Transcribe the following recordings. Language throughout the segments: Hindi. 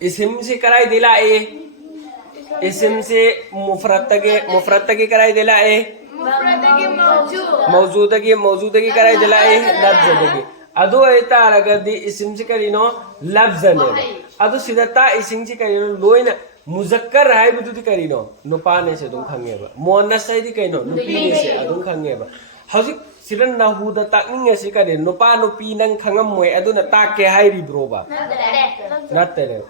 इसिम से कराई दिला ए इसिम से मुफरत के कराई दिला ए मौजूदगी कराई दिला ए लफ्ज़ अदो ऐतारगदी इसिम से करीनो लफ्ज़ ने अदो सिदता इसिम से करीनो लोइना मुजक्कर है बुदुदी करीनो नुपाने से तुम खंगेबा मोनस है दी करीनो नुपीने से अदुम खंगेबा हौजिक सिरन नाहुदा ताकनिंग से करीनो नुपा नुपी नंग खंगम मोय अदुना ताके हाइरी ब्रोबा नत्तरे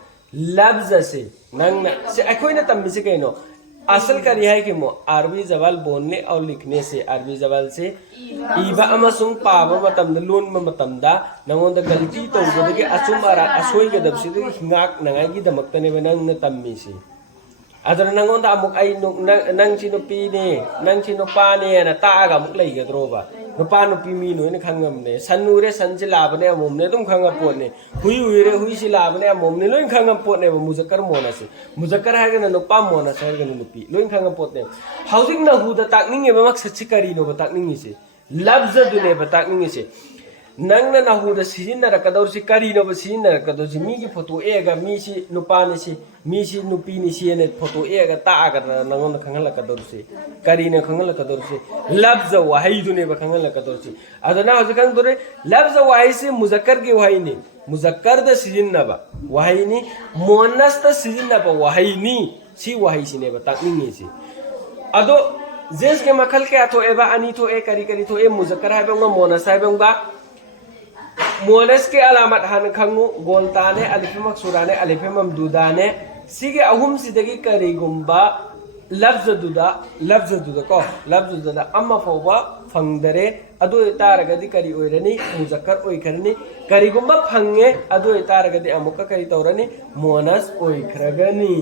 लफ्ज़ से नंग से अखोइना तम्मी से करीनो असल करी है कि मो अरबी जबाल बोलने और लिखने से अरबी जबाल से इबा अमसुंग पाबा मतम लोन मतमदा नंगोंदा गलती तौबदगी असुम अरा असोई के दबसिदगी हिंगाक नंगाई की दमक्तने बनंग तम्मी से अदर नंगोंदा अमुक आई नंग ची नुपीने नंग ची नुपाने ना तागा अमुक लैगद्रोबा नुपा नुपी मी नोइन खंगमने सन्नुरे सनसे लाबने अमुमने तुम खंगा पोने हुई हुई से लाबने अमुमने लोइन खंगम पोने मुजक्कर मोनसे मुजक्कर है गना नुपा मोनस है गना नुपी लोइन खंगम पोने हाउसिंग ना हुदा ताकनिंग एबा मक सच्ची करी नो बताकनिंग से लफ्ज़ दुने बताकनिंग से नंगना ना हुदा सिजिन रकदौर से करी नो सिजिन रकदौर से मी की फोटो एगा मी सी नुपाने से मी सी नुपी नि से ने फोटो एगा तागा नंगोन खंगल कदौर से करी ने खंगल कदौर से लफ्ज़ वाही दुने खंगल कदौर से अदना हजकन दोरे लफ्ज़ वाही से मुजक्कर की वाही ने मुजक्कर द सिजिन नबा वाही नि मोनस द सिजिन नबा वाही नि सी वाही से ने बताकनिंग से अदो जेस के मखल के अथो एबा अनी थो ए करी करी थो ए मुजक्कर है बेंगा मोनस है बेंगा मोनस के अलामत हन खंगु गोलताने अलिफ मकसूराने अलिफ ममदूदाने सिगे अहुम सिदगी करीगुम्बा लफ्ज़ दुदा को लफ्ज़ दुदा अम्मा फौबा फंगदरे अदो तारगदी करी ओइरनी मुजक्कर ओइखरनी करीगुम्बा फंगे अदो तारगदी अमुका करी तौरनी मोनस ओइखरगनी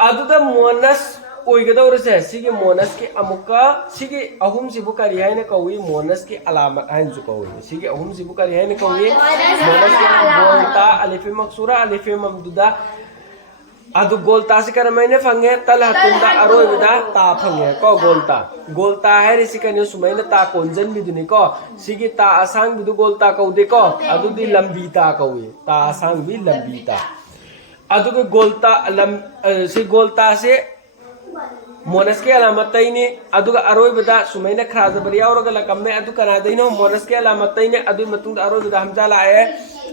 अदुदा मोनस ओइगदौरसे सिगे मोनस के अमुका सिगे अहुम सिबु करी हैने कौई मोनस की अलामत हैन जु कौई सिगे अहुम सिबु करी हैने कौई मोनस के गोलता अलिफ मकसूरा अलिफ ममदूदा अदु गोलता से कर मैंने फंगे तल हतुंदा अरोइबदा ता फंगे को गोलता है रे सिकने सुमैना ता कोंजन बिदुनी को सिगे ता आसांग बिदु गोलता कौदे को अदु दी लंबी ता कौई ता आसांग भी लंबी ता अदु के गोलता से गोलता से मोनस के अलामत ने अदुगा अरोइबदा सुमैना खराजबरिया और लकम्मे अदु कनादैनो मोनस के अलामत ने अदु मतुंग अरोइबदा हमजा लाए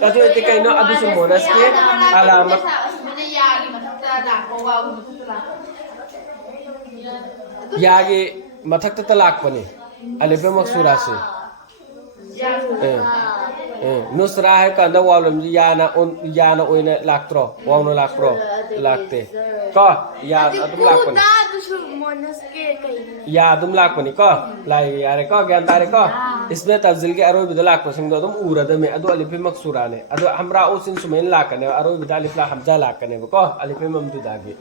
अदु एते कैनो अदु से मोनस के अलामत यागे मथक तलाक पने अलिफ मकसूरा से नुसरा है कंदा वालम याना ओइना लाक्त्रो वावनो लाक्त्रो लाक्ते को या अदुम लाकपने या अदुम लाकपने को लाई यारे को ज्ञान तारे को इसमें तफजील के अरोई बिदा लाकपो सिंग अदुम उरद में अदु अलिफ मकसूरा ने अदु हमरा ओसिन सुमेन लाकने अरोई बिदा अलिफ ला हमजा लाकने को अलिफ ममदूदा के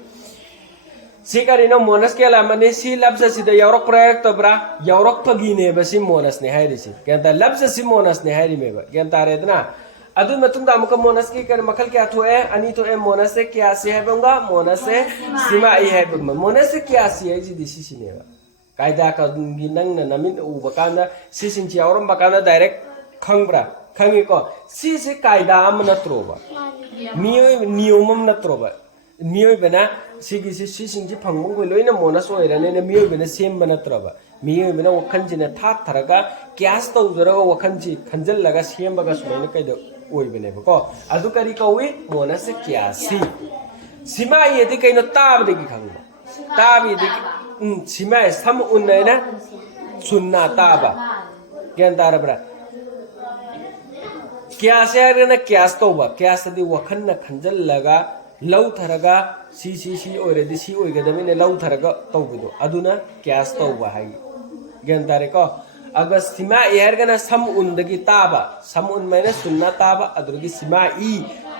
सी करीनो मोनस के अलामने सी लफ्ज़ सिदा यौरक प्रयोग तबरा यौरक पगीने बसी मोनस ने हायरी सी कहता लफ्ज़ सी मोनस ने हायरी में कहता रेतना अदु मतुंग दामुक मोनस की कर मखल क्या थो है अनी तो ए मोनस से क्या सी है बंगा मोनस से सीमा ई है बंगा मोनस से क्या सी है जी दिसी सी ने कायदा का नंग नमिन उ बकाना सी सिंची औरम बकाना डायरेक्ट खंगब्रा खंगे को सी से कायदा am नत्रोबा नियमम नत्रोबा मियोय बना सिगी सी सिंजी फंगमु को लोइना मोनस ओइरने ने मियोय बना सेम बनत्रबा मियोय बना वखन जिने थात थरगा क्यास तो जरगा वखन जी खंजल लगा सेम बगा सुमैने कैद ओइ बने को अदु करी कौई मोनस क्यासी सीमा यदि कैनो ताब देगी खंगबा ताब यदि सीमा सम उन्नैना सुन्ना ताबा ज्ञान तारबरा क्यास यारना क्यास तोबा क्यास दि वखन न खंजल लगा लौ थरगा सी ओइरदि सी ओइगदमिने लौ थरगा तौबिदो अदुना क्यास तौबा हाई ज्ञान तारे को अगर सीमा एहरगना सम उन्दगी ताबा सम उन मैंने सुन्ना ताबा अदुगी सीमा ई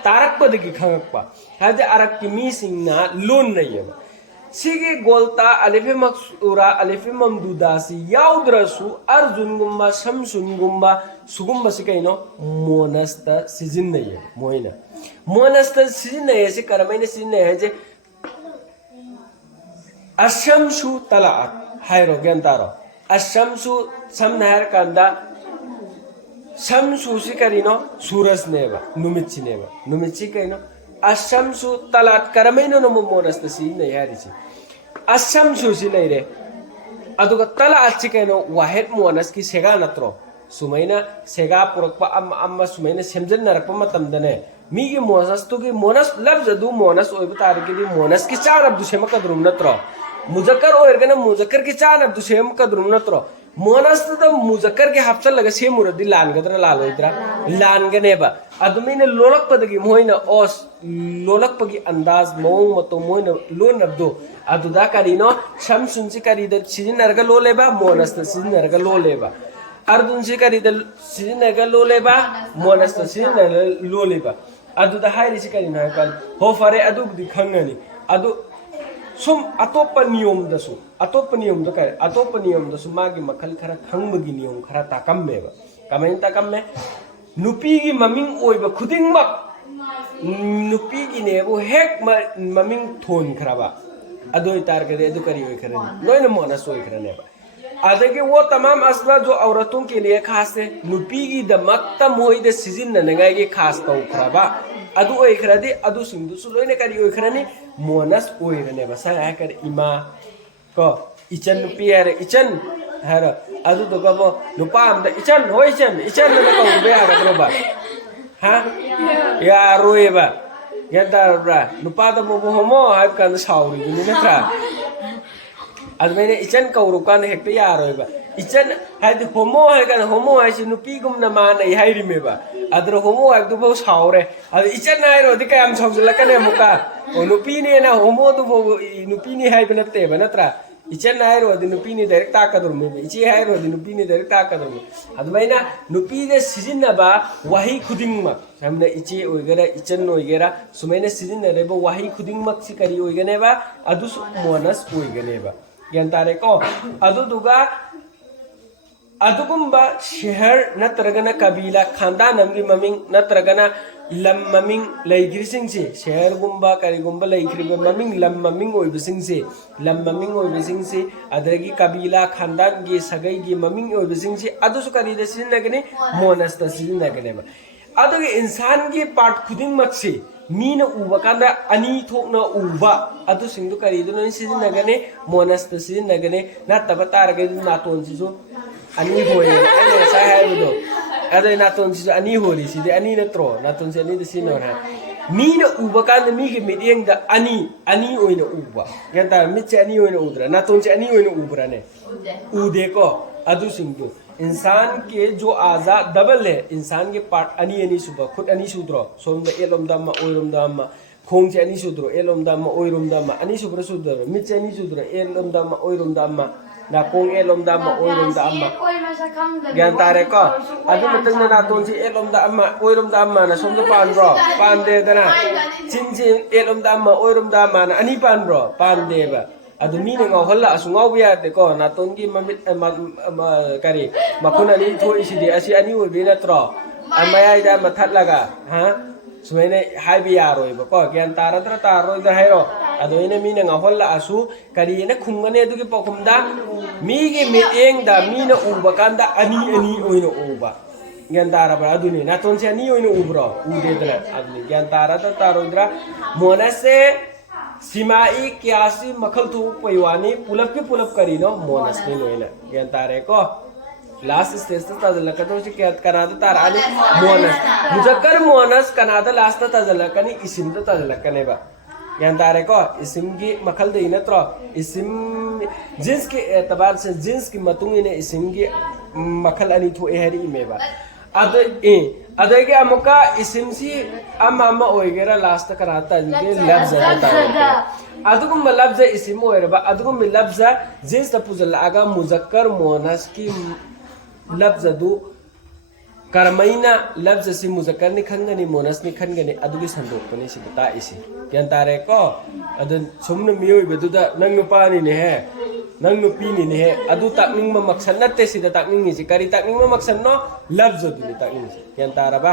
तारकपदगी खंगकपा हादे अरक की मी सिंगना लोन नयबा सिगे गोलता अलिफ मकसूरा अलिफ ममदूदा सी याउद्रसु अर्जुन गुम्बा शमसुन गुम्बा सुगुम्बा सिकैनो मोनस्ता सिजिनय मोइना मोनस्ता सिजिनय से करमैने सिजिनय है जे अशमसु तलाअत हायरो गंतारो अशमसु समनहर कंदा शमसु से करिनो सूरज नेबा नुमिची नेबा नुमिची कैनो असमसु तलात करमैनो न मोनस त सी नै हारिछि असमसु सि लेरे अदुगा तलात छि कैनो वाहेद मोनस की सेगा नत्रो सुमैना सेगा पुरकपा अम्मा सुमैना सेमजन नरकपा मतमदने मीगी मोनस तुगी मोनस लफ्ज दु मोनस ओइब तारगिदि मोनस की चार अब्दु सेम कदरुम नत्रो मुजक्कर ओइरगना मुजक्कर की चार अब्दु सेम कदरुम नत्रो मोनस त मुजक्कर के हफ्सल लगा से मुरदि लानगदरा लालोइद्रा लानगनेबा अदुमिने लोलकपदगी मोइना ओस लोलकपगी अंदाज मोंग मतो मोइना लोनबदो अदुदा करिनो शमसुनसि करिद सिजिनरगा लोलेबा मोनस त सिजिनरगा लोलेबा अर्दुनसि करिद सिजिनरगा लोलेबा मोनस त सिजिनरगा लोलेबा अदुदा हाइरिसि करिनो हाइकन हो फरे अदुबदि खंगनी अदु सुम अतोप नियम दसु अतोप नियम द काय अतोप नियम दसु मागी मखल खरा खंगबगी नियम खरा ताकम्मेबा कमेन ताकम्मे नुपीगी ममिंग ओइबा खुदिंगमक नुपीगी नेबो हेक ममिंग थोन खराबा अदोय तारगदे अदु करी ओइ खरनी लोइन मोनस ओइ खरनेबा आदगे वो तमाम असबा जो औरतों के लिए खास है नुपीगी दमक्ता मोइदे सिजिननगाई खास तौ खराबा अदु ओइ खरदि अदु सिंदुसु लोइने करी ओइ खरनी मोनस ओइ रनेबा सा कर इमा को इचन नुपी है इचन हर अदु तो गबो नुपा अमदा इचन हो इचन ने को बे आ गबा हा या रोएबा यदाब्रा नुपा द मो होमो हाब kan साउरी नि नत्रा अदमेने इचन कौरुकान हेक्ते यारोइबा इचन हाइदि होमो हाइगन होमो हाइसि नुपीगुमना मानै हाइरिमेबा अदर होमो हाइदु बो साउरे अद इचन हाइरो दि कायम सौजलकने मुका ओ नुपीने ना होमो दु बो नुपीनि हाइबे नत्तेबा नत्रा इचन हाइरो दि नुपीनि डायरेक्ट ताकदुरमेबा इचे हाइरो दि नुपीनि डायरेक्ट ताकदुरमे अदमैना नुपीदे सिजिनबा वाही खुदिंगमा हमने इचे ओइगरा इचन ओइगरा सुमैना सिजिनरेबा वाही खुदिंगमक सि करी ओइगनेबा अदु मोनस ओइगनेबा ज्ञान तारे को अदुदुगा अदुगुम्बा शहर नत्रगना कबीला खानदान नमगी ममिंग नत्रगना लम ममिंग लैगिरसिंगसे शहर गुम्बा करिगुम्बा लैगिरबा ममिंग लम ममिंग ओइबसिंगसे लम ममिंग ओइबसिंगसे अदरगी कबीला खानदान गी सगई गी ममिंग ओइबसिंगसे अदुसु करिदे सिनगने मोनस त सिनगनेबा अदुगे इंसान की पार्ट खुदिंग मक्से मीन उबा कांदा अनी थोकना उबा अदु सिंधु करिदुन सिजिनगने मोनस त सिजिनगने नतबा तारगे नातोन सिसु अनी होय अने सा हायबदो अदे नातोन सिसु अनी होरी सिदे अनी नत्रो नातोन से अनी द सिनोरा मीन उबा कांदा मीगे मिडियंग द अनी ओइना उबा गंता मिचे अनी ओइना उद्रा नातोन से अनी ओइना उब्राने उदे को अदु सिंधु इंसान के जो आजा डबल है इंसान के पार्ट अनी सुबह खुद अनी सुद्रो सोमदा एलोमदामा ओइरोमदामा खोंग से अनी सुद्रो एलोमदामा ओइरोमदामा अनी सुब्र सुद्रो मिचे अनी सुद्रो एलोमदामा ओइरोमदामा ना खोंग एलोमदामा ओइरोमदामा ज्ञान तारे को अदु मतंग ना तोन से एलोमदामा ओइरोमदामा ना सोमदा पानब्रो पानदे दना चिन एलोमदामा ओइरोमदामा ना अनी पानब्रो पानदेबा अदु मीने ngauhalla asu ngaubi yate ko natongi mamit kari makuna ni thoi sidi asi ani obi natro amayai da mathat laga ha suene haibi yaroi ba ko gyan taradra taroi da hairo adu ine mine ngauhalla asu kari ne khungane du ki pokumda mi gi miteng da mine uba kanda ani oino uba gyan tara ba adu ni naton se ani oino ubro ude dra adu gyan taradra tarodra monase सीमाई क्यासी मखल थु पैवानी पुलप की पुलप करीनो मोनस ने लोइना ज्ञान तारे को लास्ट स्टेज त तजलकतो से क्या कनादा तार आने मोनस मुजक्कर मोनस कनादा लास्ट त तजलकनी इसिम त तजलकने बा ज्ञान तारे को इसिम की मखल दे नत्रो इसिम जिन्स के एतबार से जिन्स की मतुंगी ने इसिम की मखल अनि थु एहरी मेबा अदगे अमुका इसिमसी अम्मा ओइगेरा लास्ट कराता इनके लफ्ज आता अदुगुम लफ्ज इसिम ओइरबा अदुगुम लफ्ज जिन्स त पुजल आगा मुजक्कर मोनस की लफ्ज दु करमैना लफ्ज सि मुजक्कर नि खंगनी मोनस नि खंगनी अदुगी संदोकनी सि बता इसी ज्ञान तारे को अदन सुमन मियोइ बेदुदा नंग नुपानी ने है नंग नुपीनी ने है अदु ताकनिंग म मक्सन नते सिदा ताकनिंग नि सि करी ताकनिंग म मक्सन नो लफ्ज दु ताकनिंग सि ज्ञान तारा बा